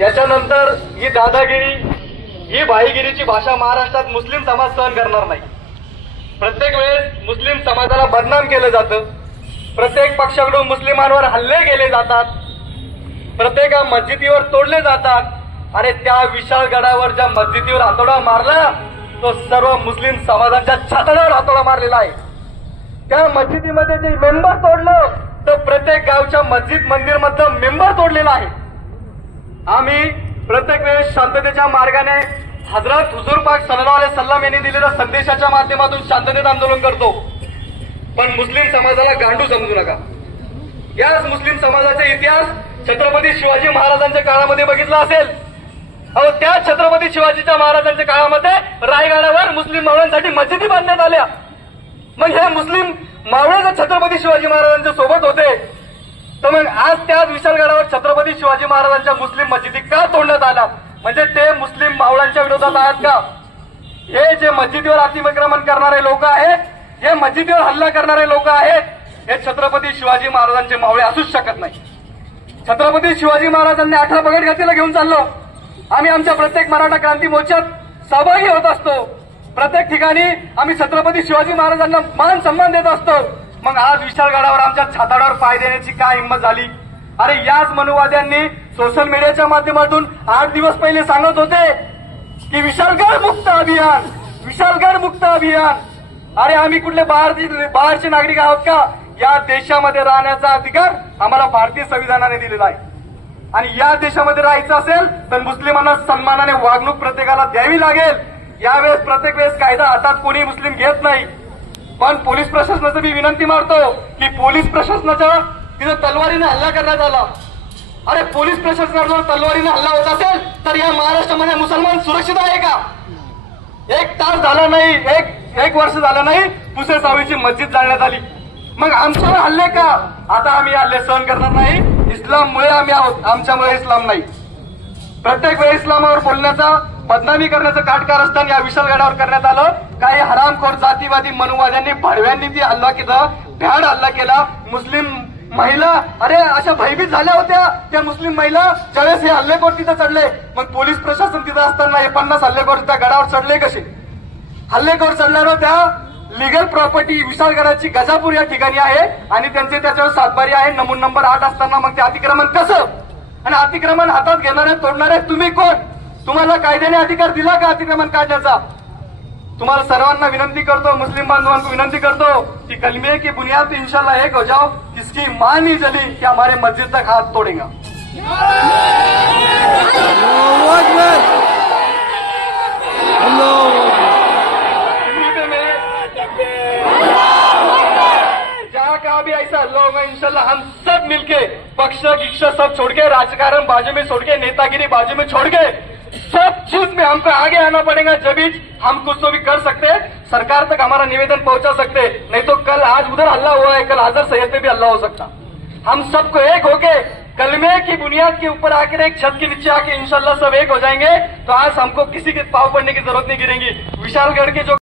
याच्यानंतर ही दादागिरी, ही भाईगिरीची भाषा महाराष्ट्रात मुस्लिम समाज सहन करणार नाही। प्रत्येक वेळेस मुस्लिम समाजाला बदनाम केलं जातं, प्रत्येक पक्षाकडून मुस्लिमांवर हल्ले केले जातात, प्रत्येक मस्जिदीवर तोडले जातात आणि त्या विशाल गडावर ज्या मस्जिदीवर हातोडा मारला तो सर्व मुस्लिम समाजाच्या छाताडावर हातोडा मारलेला आहे। त्या मस्जिदीमध्ये जे मेंबर तोडलं तर प्रत्येक गावच्या मस्जिद मंदिर मधलं मेंबर तोडलेलं आहे। आम्ही प्रत्येक वेळेस शांततेच्या मार्गाने हजरत हुजूर पाक सल्लल्लाहु अलैहि वसल्लम यांनी दिलेल्या संदेशाच्या माध्यमातून शांततेत आंदोलन करतो, पण मुस्लिम समाजाला गांडू समजू नका। याच मुस्लिम समाजाचा इतिहास छत्रपती शिवाजी महाराजांच्या काळामध्ये बघितला असेल। अहो, त्या छत्रपती शिवाजीच्या महाराजांच्या काळामध्ये रायगडावर मुस्लिम मावळ्यांसाठी मस्जिदी बांधण्यात आल्या। मग हे मुस्लिम मावळे जर छत्रपती शिवाजी महाराजांच्या सोबत होते तर मग आज त्याच विशालगडावर छत्रपती शिवाजी महाराजांच्या मुस्लिम मस्जिदी का तोडण्यात आल्या? म्हणजे ते मुस्लिम मावळ्यांच्या विरोधात आहेत का? हे जे मस्जिदीवर अतिक्रमण करणारे लोक आहेत, हे मस्जिदीवर हल्ला करणारे लोक आहेत, हे छत्रपती शिवाजी महाराजांचे मावळे असूच शकत नाही। छत्रपती शिवाजी महाराजांनी 18 बगडगतीला घेऊन चाललो। आम्ही आमच्या प्रत्येक मराठा क्रांती मोर्चात सहभागी होत असतो, प्रत्येक ठिकाणी आम्ही छत्रपती शिवाजी महाराजांना मान सन्मान देत असतो। मग आज विशालगडावर आमच्या छाताडावर पाय देण्याची काय हिंमत झाली? अरे, याच मनुवाद्यांनी सोशल मीडियाच्या माध्यमातून 8 दिवस पहिले सांगत होते की विशालगड मुक्त अभियान, विशालगड मुक्त अभियान। अरे, आम्ही कुठले बाहेरचे नागरिक आहोत का? या देशामध्ये राहण्याचा अधिकार आम्हाला भारतीय संविधानाने दिलेला आहे आणि या देशामध्ये राहायचं असेल तर मुस्लिमांना सन्मानाने वागणूक प्रत्येकाला द्यावी लागेल। यावेळेस प्रत्येक वेळेस कायदा हातात कोणी मुस्लिम घेत नाही, पण पोलीस प्रशासनाचं मी विनंती मारतो की पोलीस प्रशासनाच्या तिथं तलवारीने हल्ला करण्यात आला। अरे, पोलीस प्रशासनावर तलवारीने हल्ला होत असेल तर या महाराष्ट्रामध्ये मुसलमान सुरक्षित आहे का? 1 तास झाला नाही, एक वर्ष झालं नाही, पुसे सावळीची मस्जिद जाळण्यात आली। मग आमच्यावर हल्ले का? आता आम्ही हल्ले सहन करणार नाही। इस्लाममुळे आम्ही आहोत, आमच्यामुळे इस्लाम नाही। प्रत्येक वेळी इस्लामावर बोलण्याचा, बदनामी करण्याचं काटकारस्थान या विशालगडावर करण्यात आलं। काही हरामखोर जातीवादी मनुवाद्यांनी, भडव्यांनी ती हल्ला केला, भ्याड हल्ला केला। मुस्लिम महिला अरे अशा भयभीत झाल्या होत्या त्या मुस्लिम महिला, ज्यावेळेस हे हल्लेखोर तिथं चढले। मग पोलीस प्रशासन तिथं असताना हे 50 हल्लेखोर त्या गडावर चढले कसे? हल्लेखोर चढल्यावर त्या लिगल प्रॉपर्टी विशालगडाची गजापूर या ठिकाणी आहे आणि त्यांचे त्याच्यावर सातबारी आहे, नंबर 8 असताना मग ते अतिक्रमण कसं? आणि अतिक्रमण हातात घेणारे, तोडणारे तुम्ही कोण? तुम्हाला कायद्याने अधिकार दिला का अतिक्रमण काढण्याचा? तुम्हाला सर्वांना विनंती करतो, मुस्लिम बांधवांना विनंती करतो कि कलमे की बुनियाद पे इंशाल्लाह एक हो जाओ, किसकी मां नहीं जली कि हमारे मस्जिद तक हाथ तोड़ेगा। जहाँ कहा भी ऐसा हल्ला होगा इंशाल्लाह हम सब मिलके, पक्ष गिक्ष सब छोड़ के, राजकारण बाजू में छोड़ के, नेतागिरी बाजू में छोड़ के, सब चीज में हमको आगे आना पड़ेगा। जब भी हम कुछ तो भी कर सकते हैं, सरकार तक हमारा निवेदन पहुंचा सकते हैं। नहीं तो कल आज उधर हल्ला हुआ है, कल हाजर सैयद पे भी हल्ला हो सकता। हम सबको एक होके कलमे की बुनियाद के ऊपर आकर एक छत के नीचे आके इंशाल्लाह सब एक हो जाएंगे तो आज हमको किसी के पाँव पड़ने की जरूरत नहीं गिरेगी। विशालगढ़ के जो